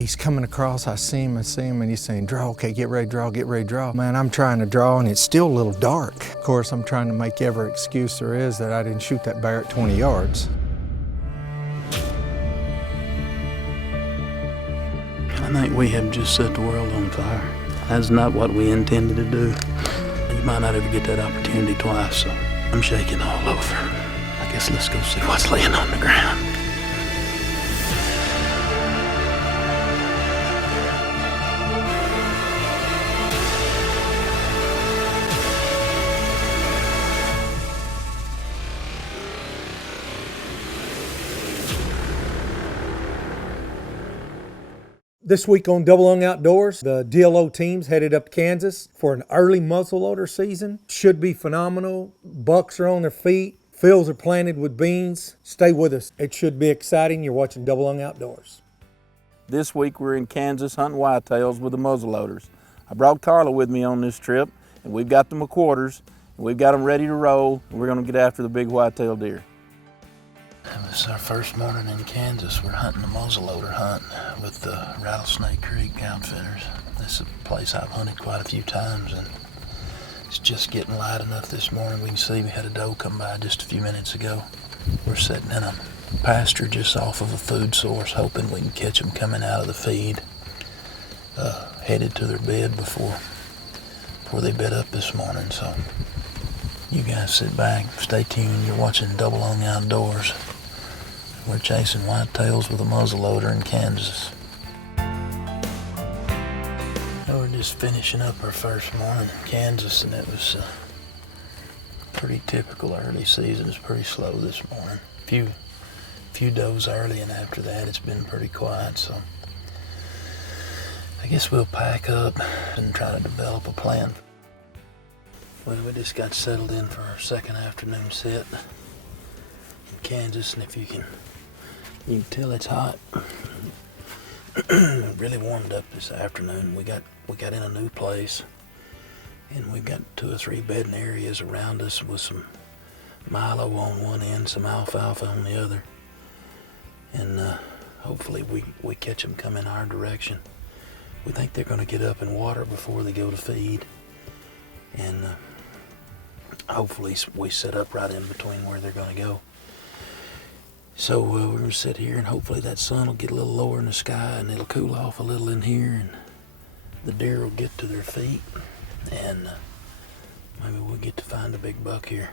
He's coming across, I see him, and he's saying, draw, okay, get ready, draw, get ready, draw. Man, I'm trying to draw, and it's still a little dark. Of course, I'm trying to make every excuse there is that I didn't shoot that bear at 20 yards. I think we have just set the world on fire. That's not what we intended to do. You might not ever get that opportunity twice, so I'm shaking all over. I guess let's go see what's laying on the ground. This week on Double Lung Outdoors, the DLO teams headed up to Kansas for an early muzzleloader season. Should be phenomenal. Bucks are on their feet. Fields are planted with beans. Stay with us. It should be exciting. You're watching Double Lung Outdoors. This week we're in Kansas hunting whitetails with the muzzleloaders. I brought Carla with me on this trip, and we've got the McQuarters, and we've got them ready to roll, and we're going to get after the big whitetail deer. This is our first morning in Kansas. We're hunting a muzzleloader hunt with the Rattlesnake Creek Outfitters. This is a place I've hunted quite a few times, and it's just getting light enough this morning. We can see we had a doe come by just a few minutes ago. We're sitting in a pasture just off of a food source, hoping we can catch them coming out of the feed, headed to their bed before they bed up this morning. So you guys sit back, stay tuned. You're watching Double Lung Outdoors. We're chasing whitetails with a muzzleloader in Kansas. We're just finishing up our first morning in Kansas, and it was pretty typical early season. It's pretty slow this morning. Few does early, and after that it's been pretty quiet. So I guess we'll pack up and try to develop a plan. Well, we just got settled in for our second afternoon sit in Kansas, and if you can tell it's hot. It really warmed up this afternoon. We got in a new place, and we've got 2 or 3 bedding areas around us with some milo on one end, some alfalfa on the other, and hopefully we catch them coming our direction. We think they're going to get up and water before they go to feed, and hopefully we set up right in between where they're going to go. So we're going to sit here, and hopefully that sun will get a little lower in the sky, and it'll cool off a little in here, and the deer will get to their feet, and maybe we'll get to find a big buck here.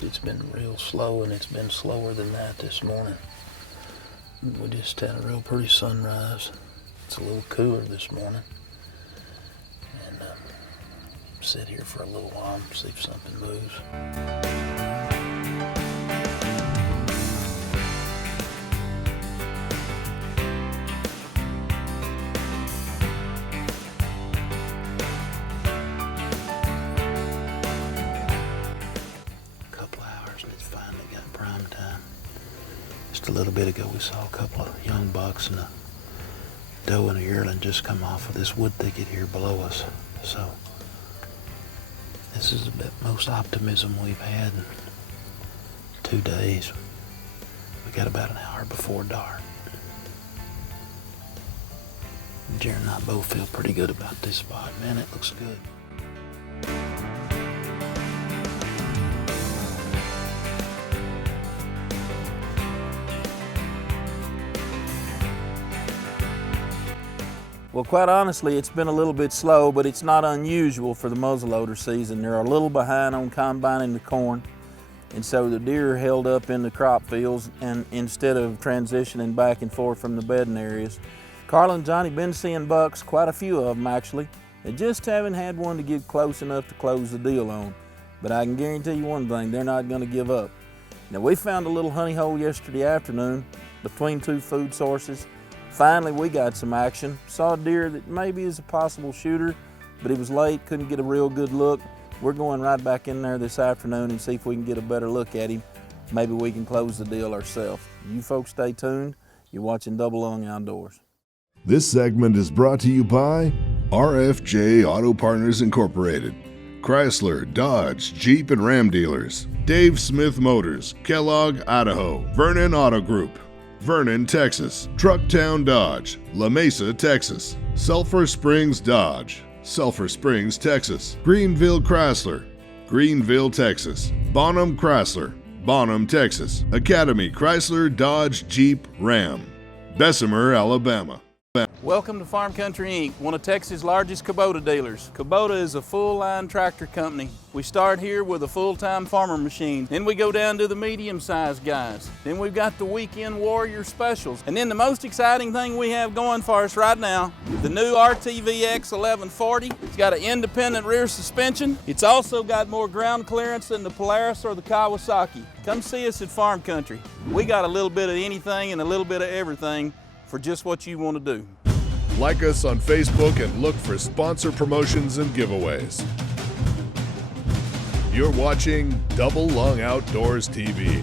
It's been real slow, and it's been slower than that this morning. We just had a real pretty sunrise. It's a little cooler this morning. And sit here for a little while and see if something moves. A couple hours and it's finally got prime time. Just a little bit ago we saw a couple of young bucks and a doe and a yearling just come off of this wood thicket here below us. So this is the most optimism we've had in 2 days. We got about an hour before dark. Jared and I both feel pretty good about this spot. Man, it looks good. Well, quite honestly, it's been a little bit slow, but it's not unusual for the muzzleloader season. They're a little behind on combining the corn, and so the deer are held up in the crop fields and instead of transitioning back and forth from the bedding areas. Carla and Johnny been seeing bucks, quite a few of them actually. They just haven't had one to get close enough to close the deal on. But I can guarantee you one thing, they're not going to give up. Now, we found a little honey hole yesterday afternoon between 2 food sources. Finally, we got some action. Saw a deer that maybe is a possible shooter, but he was late, couldn't get a real good look. We're going right back in there this afternoon and see if we can get a better look at him. Maybe we can close the deal ourselves. You folks stay tuned. You're watching Double Lung Outdoors. This segment is brought to you by RFJ Auto Partners Incorporated. Chrysler, Dodge, Jeep, and Ram dealers. Dave Smith Motors, Kellogg, Idaho. Vernon Auto Group, Vernon, Texas. Trucktown Dodge, La Mesa, Texas. Sulphur Springs Dodge, Sulphur Springs, Texas. Greenville Chrysler, Greenville, Texas. Bonham Chrysler, Bonham, Texas. Academy Chrysler, Dodge, Jeep, Ram. Bessemer, Alabama. Welcome to Farm Country Inc., one of Texas' largest Kubota dealers. Kubota is a full-line tractor company. We start here with a full-time farmer machine. Then we go down to the medium-sized guys. Then we've got the weekend warrior specials. And then the most exciting thing we have going for us right now, the new RTVX 1140. It's got an independent rear suspension. It's also got more ground clearance than the Polaris or the Kawasaki. Come see us at Farm Country. We got a little bit of anything and a little bit of everything for just what you want to do. Like us on Facebook and look for sponsor promotions and giveaways. You're watching Double Lung Outdoors TV.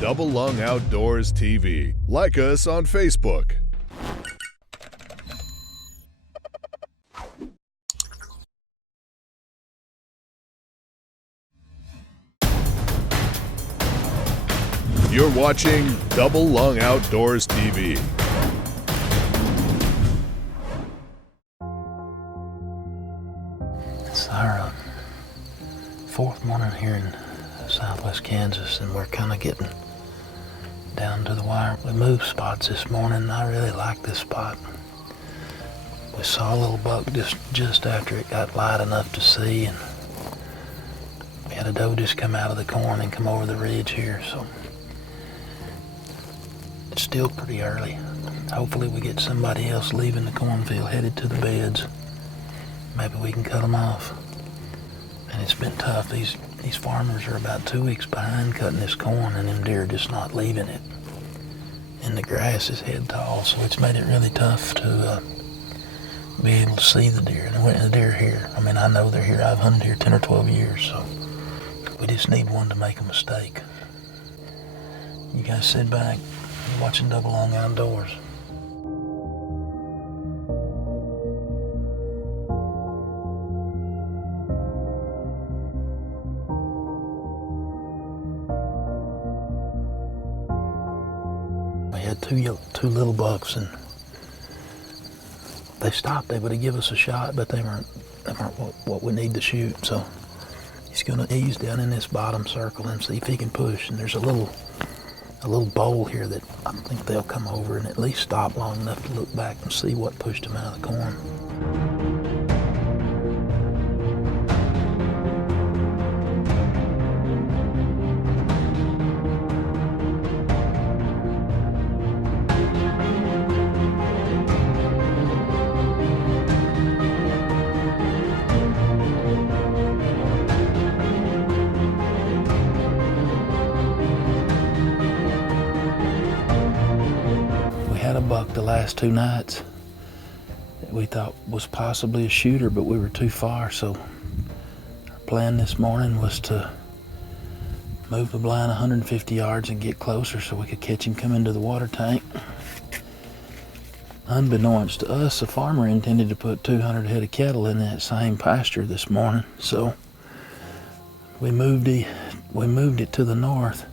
Double Lung Outdoors TV. Like us on Facebook. You're watching Double Lung Outdoors TV. It's our fourth morning here in southwest Kansas, and we're kind of getting down to the wire. We moved spots this morning, and I really like this spot. We saw a little buck just after it got light enough to see, and we had a doe just come out of the corn and come over the ridge here, so it's still pretty early. Hopefully we get somebody else leaving the cornfield headed to the beds. Maybe we can cut them off. And it's been tough. These farmers are about 2 weeks behind cutting this corn, and them deer are just not leaving it. And the grass is head tall, so it's made it really tough to be able to see the deer. And the deer here, I mean, I know they're here. I've hunted here 10 or 12 years, so we just need one to make a mistake. You guys sit back. You're watching Double Lung Outdoors. We had two little bucks, and they stopped. They would have given us a shot, but they weren't what we need to shoot. So he's gonna ease down in this bottom circle and see if he can push. And there's a little bowl here that I think they'll come over and at least stop long enough to look back and see what pushed them out of the corn. Had a buck the last 2 nights that we thought was possibly a shooter, but we were too far, so our plan this morning was to move the blind 150 yards and get closer so we could catch him come into the water tank. Unbeknownst to us, the farmer intended to put 200 head of cattle in that same pasture this morning, so we moved it to the north.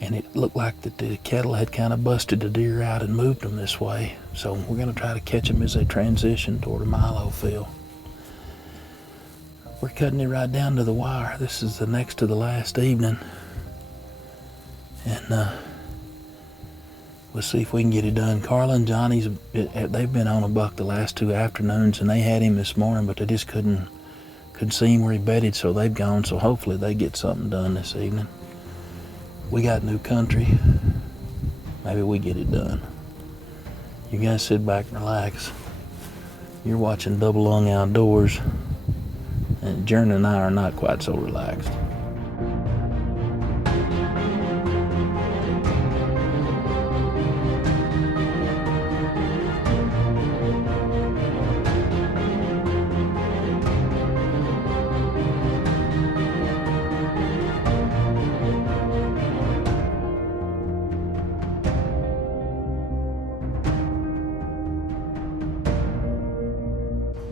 And it looked like that the cattle had kind of busted the deer out and moved them this way. So we're going to try to catch them as they transition toward a milo field. We're cutting it right down to the wire. This is the next to the last evening. And we'll see if we can get it done. Carla and Johnny's, they've been on a buck the last 2 afternoons, and they had him this morning, but they just couldn't see him where he bedded, so they've gone. So hopefully they get something done this evening. We got new country. Maybe we get it done. You guys sit back and relax. You're watching Double Lung Outdoors, and Jern and I are not quite so relaxed.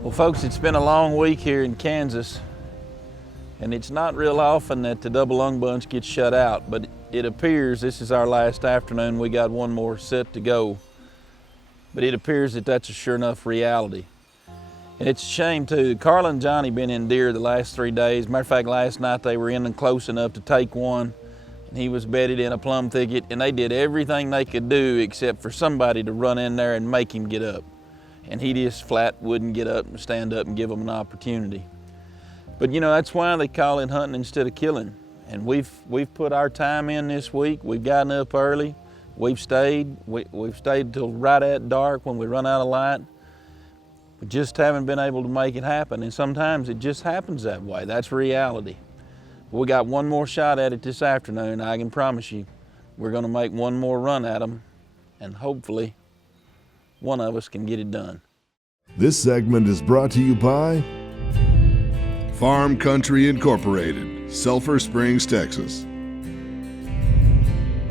Well, Folks, it's been a long week here in Kansas, and it's not real often that the double lung bunch gets shut out, but it appears this is our last afternoon. We got one more set to go, but it appears that that's a sure enough reality. And it's a shame too. Carla and Johnny been in deer the last 3 days. Matter of fact, last night they were in and close enough to take one, and he was bedded in a plum thicket, and they did everything they could do except for somebody to run in there and make him get up. And he just flat wouldn't get up and stand up and give them an opportunity. But you know, that's why they call it hunting instead of killing. And we've put our time in this week. We've gotten up early. We've stayed till right at dark when we run out of light. We just haven't been able to make it happen. And sometimes it just happens that way. That's reality. We got one more shot at it this afternoon. I can promise you, we're gonna make one more run at them, and hopefully one of us can get it done. This segment is brought to you by Farm Country Incorporated, Sulphur Springs, Texas.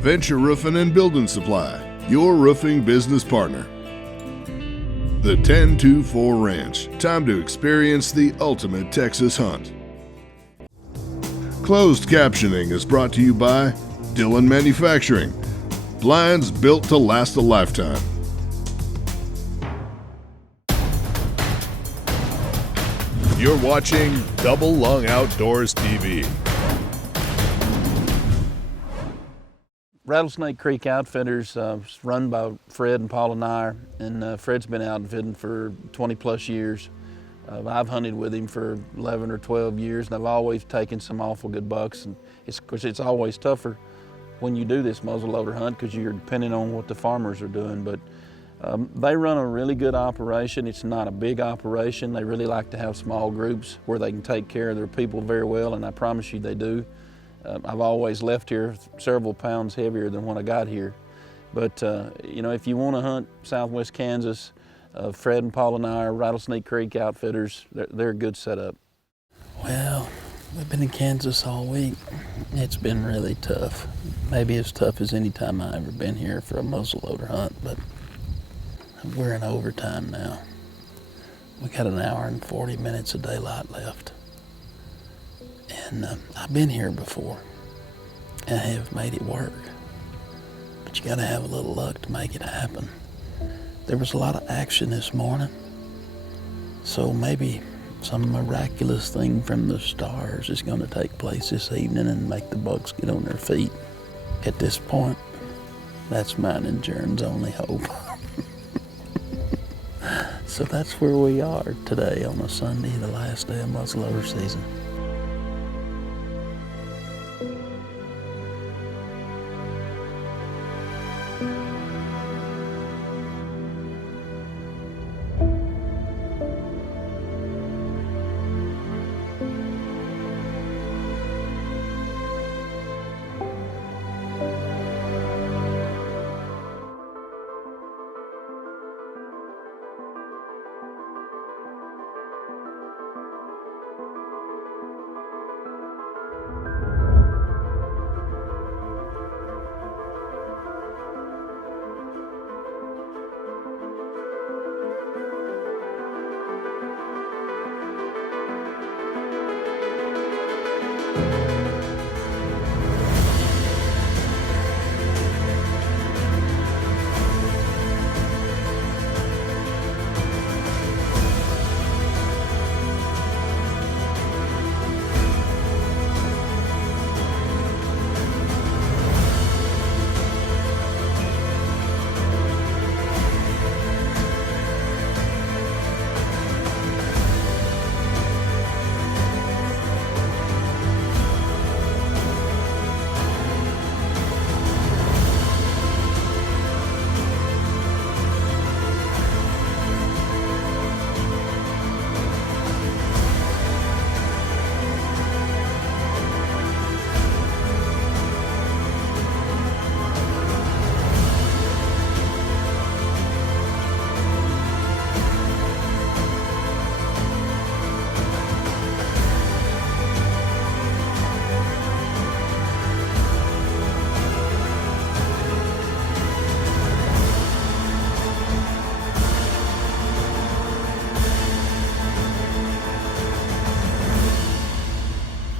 Venture Roofing and Building Supply, your roofing business partner. The 1024 Ranch, time to experience the ultimate Texas hunt. Closed captioning is brought to you by Dillon Manufacturing, blinds built to last a lifetime. You're watching Double Lung Outdoors TV. Rattlesnake Creek Outfitters is run by Fred and Paula Nyer, and Fred's been outfitting for 20 plus years. I've hunted with him for 11 or 12 years, and I've always taken some awful good bucks. And of course, it's always tougher when you do this muzzleloader hunt because you're depending on what the farmers are doing. But they run a really good operation. It's not a big operation. They really like to have small groups where they can take care of their people very well, and I promise you they do. I've always left here several pounds heavier than when I got here. But you know, if you want to hunt southwest Kansas, Fred and Paula Nyer, Rattlesnake Creek Outfitters, they're a good setup. Well, we've been in Kansas all week. It's been really tough. Maybe as tough as any time I've ever been here for a muzzleloader hunt, but we're in overtime now. We got an hour and 40 minutes of daylight left. And I've been here before and I have made it work. But you gotta have a little luck to make it happen. There was a lot of action this morning, so maybe some miraculous thing from the stars is gonna take place this evening and make the bucks get on their feet. At this point, that's mine and Jaren's only hope. So that's where we are today on a Sunday, the last day of muzzleloader season.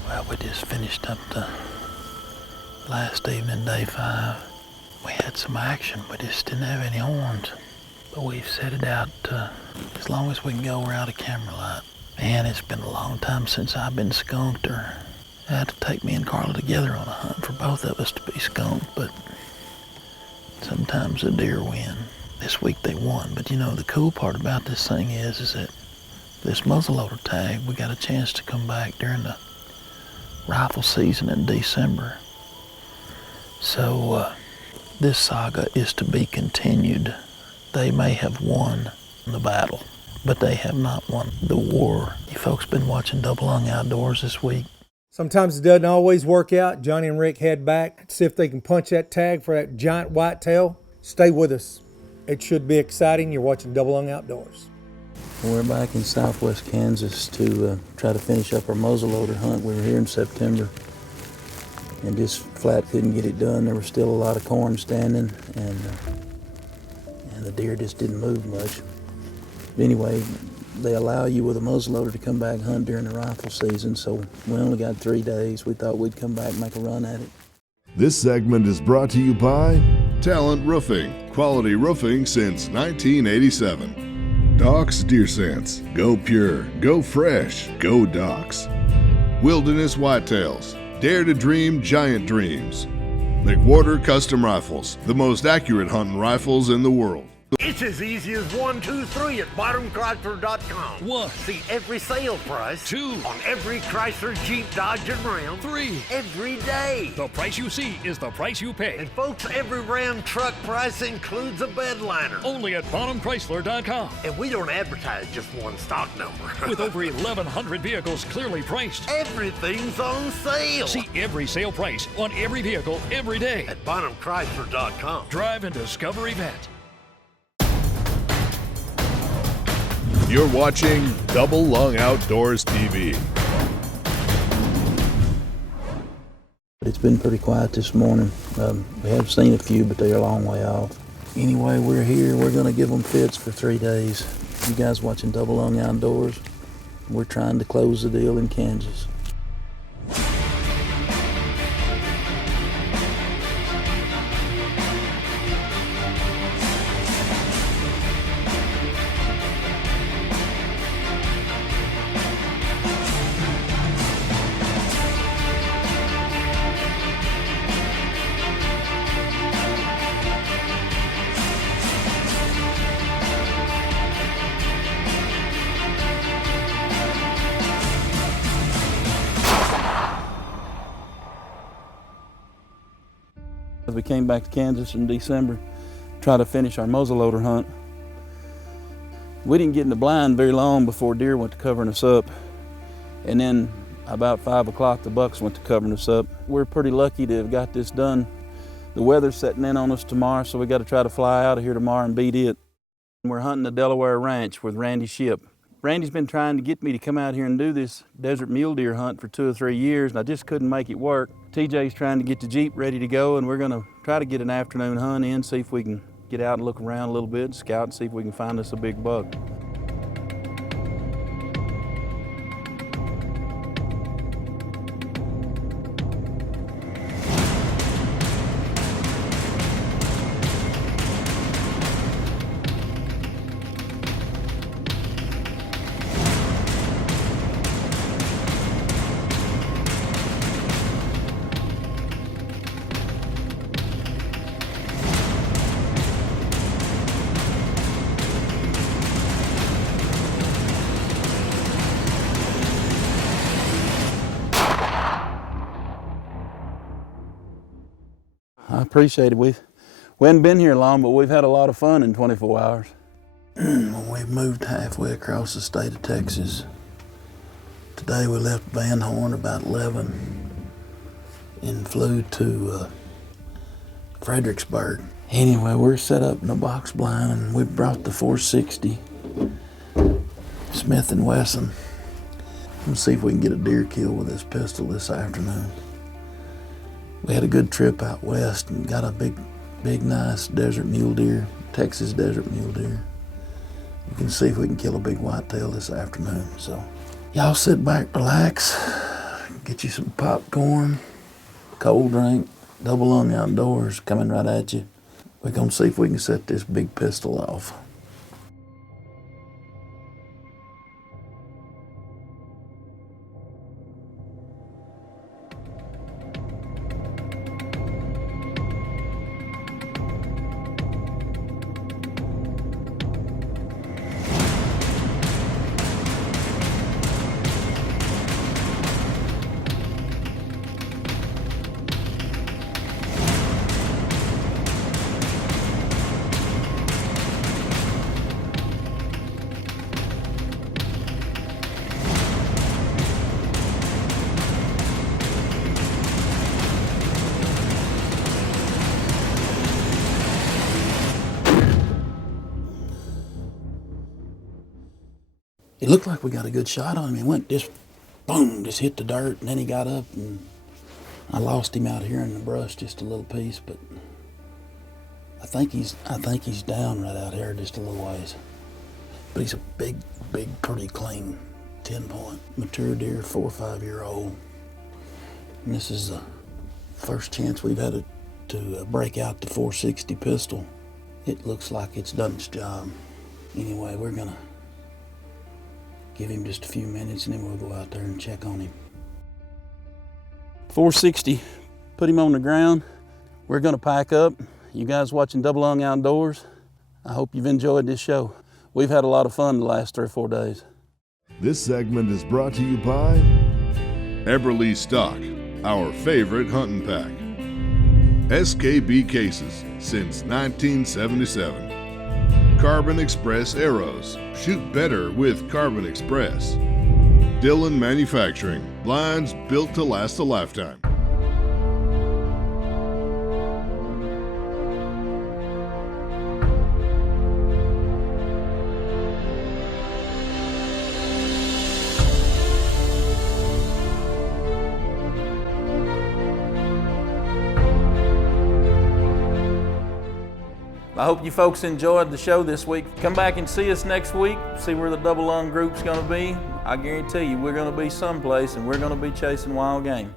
Well, we just finished up the last evening, day 5. We had some action, we just didn't have any horns. But we've set it out as long as we can go without a camera light. Man, it's been a long time since I've been skunked or had to take me and Carla together on a hunt for both of us to be skunked, but sometimes the deer win. This week they won, but you know, the cool part about this thing is that this muzzleloader tag, we got a chance to come back during the rifle season in December. So this saga is to be continued. They may have won the battle, but they have not won the war. You folks been watching Double Lung Outdoors this week? Sometimes it doesn't always work out. Johnny and Rick head back to see if they can punch that tag for that giant whitetail. Stay with us. It should be exciting. You're watching Double Lung Outdoors. We're back in southwest Kansas to try to finish up our muzzleloader hunt. We were here in September and just flat couldn't get it done. There was still a lot of corn standing and the deer just didn't move much. But anyway, they allow you with a muzzleloader to come back hunt during the rifle season, so we only got 3 days. We thought we'd come back and make a run at it. This segment is brought to you by Talent Roofing, quality roofing since 1987. Doc's Deer Sense, go pure, go fresh, go Doc's. Wilderness Whitetails, dare to dream giant dreams. McWhorter Custom Rifles, the most accurate hunting rifles in the world. It's as easy as 1, 2, 3 at bottomchrysler.com. 1. See every sale price. 2. On every Chrysler, Jeep, Dodge, and Ram. 3. Every day. The price you see is the price you pay. And folks, every Ram truck price includes a bed liner. Only at bottomchrysler.com. And we don't advertise just one stock number. With over 1,100 vehicles clearly priced. Everything's on sale. See every sale price on every vehicle every day. At bottomchrysler.com. Drive and discover event. You're watching Double Lung Outdoors TV. It's been pretty quiet this morning. We have seen a few, but they're a long way off. Anyway, we're here. We're going to give them fits for 3 days. You guys watching Double Lung Outdoors? We're trying to close the deal in Kansas. We came back to Kansas in December, try to finish our muzzleloader hunt. We didn't get in the blind very long before deer went to covering us up. And then about 5 o'clock, the bucks went to covering us up. We're pretty lucky to have got this done. The weather's setting in on us tomorrow, so we got to try to fly out of here tomorrow and beat it. We're hunting the Delaware Ranch with Randy Shipp. Randy's been trying to get me to come out here and do this desert mule deer hunt for 2 or 3 years, and I just couldn't make it work. TJ's trying to get the Jeep ready to go, and we're gonna try to get an afternoon hunt in, see if we can get out and look around a little bit, scout and see if we can find us a big buck. I appreciate it. We haven't been here long, but we've had a lot of fun in 24 hours. We've moved halfway across the state of Texas. Today we left Van Horn about 11 and flew to Fredericksburg. Anyway, we're set up in a box blind and we brought the 460 Smith & Wesson. Let's see if we can get a deer kill with this pistol this afternoon. We had a good trip out west and got a big, nice desert mule deer, Texas desert mule deer. We can see if we can kill a big whitetail this afternoon. So y'all sit back, relax, Get you some popcorn, cold drink, double lung outdoors coming right at you. We're gonna see if we can set this big pistol off. It looked like we got a good shot on him. He went just boom, just hit the dirt, and then he got up, and I lost him out here in the brush just a little piece, but I think he's down right out here just a little ways. But he's a big, pretty clean 10-point mature deer, 4 or 5 year old. And this is the first chance we've had to break out the 460 pistol. It looks like it's done its job. Anyway, we're gonna give him just a few minutes and then we'll go out there and check on him. 460, put him on the ground. We're gonna pack up. You guys watching Double Lung Outdoors, I hope you've enjoyed this show. We've had a lot of fun the last 3 or 4 days. This segment is brought to you by Eberly Stock, our favorite hunting pack. SKB Cases since 1977. Carbon Express Arrows, shoot better with Carbon Express. Dillon Manufacturing, blinds built to last a lifetime. I hope you folks enjoyed the show this week. Come back and see us next week, see where the Double Lung group's gonna be. I guarantee you we're gonna be someplace and we're gonna be chasing wild game.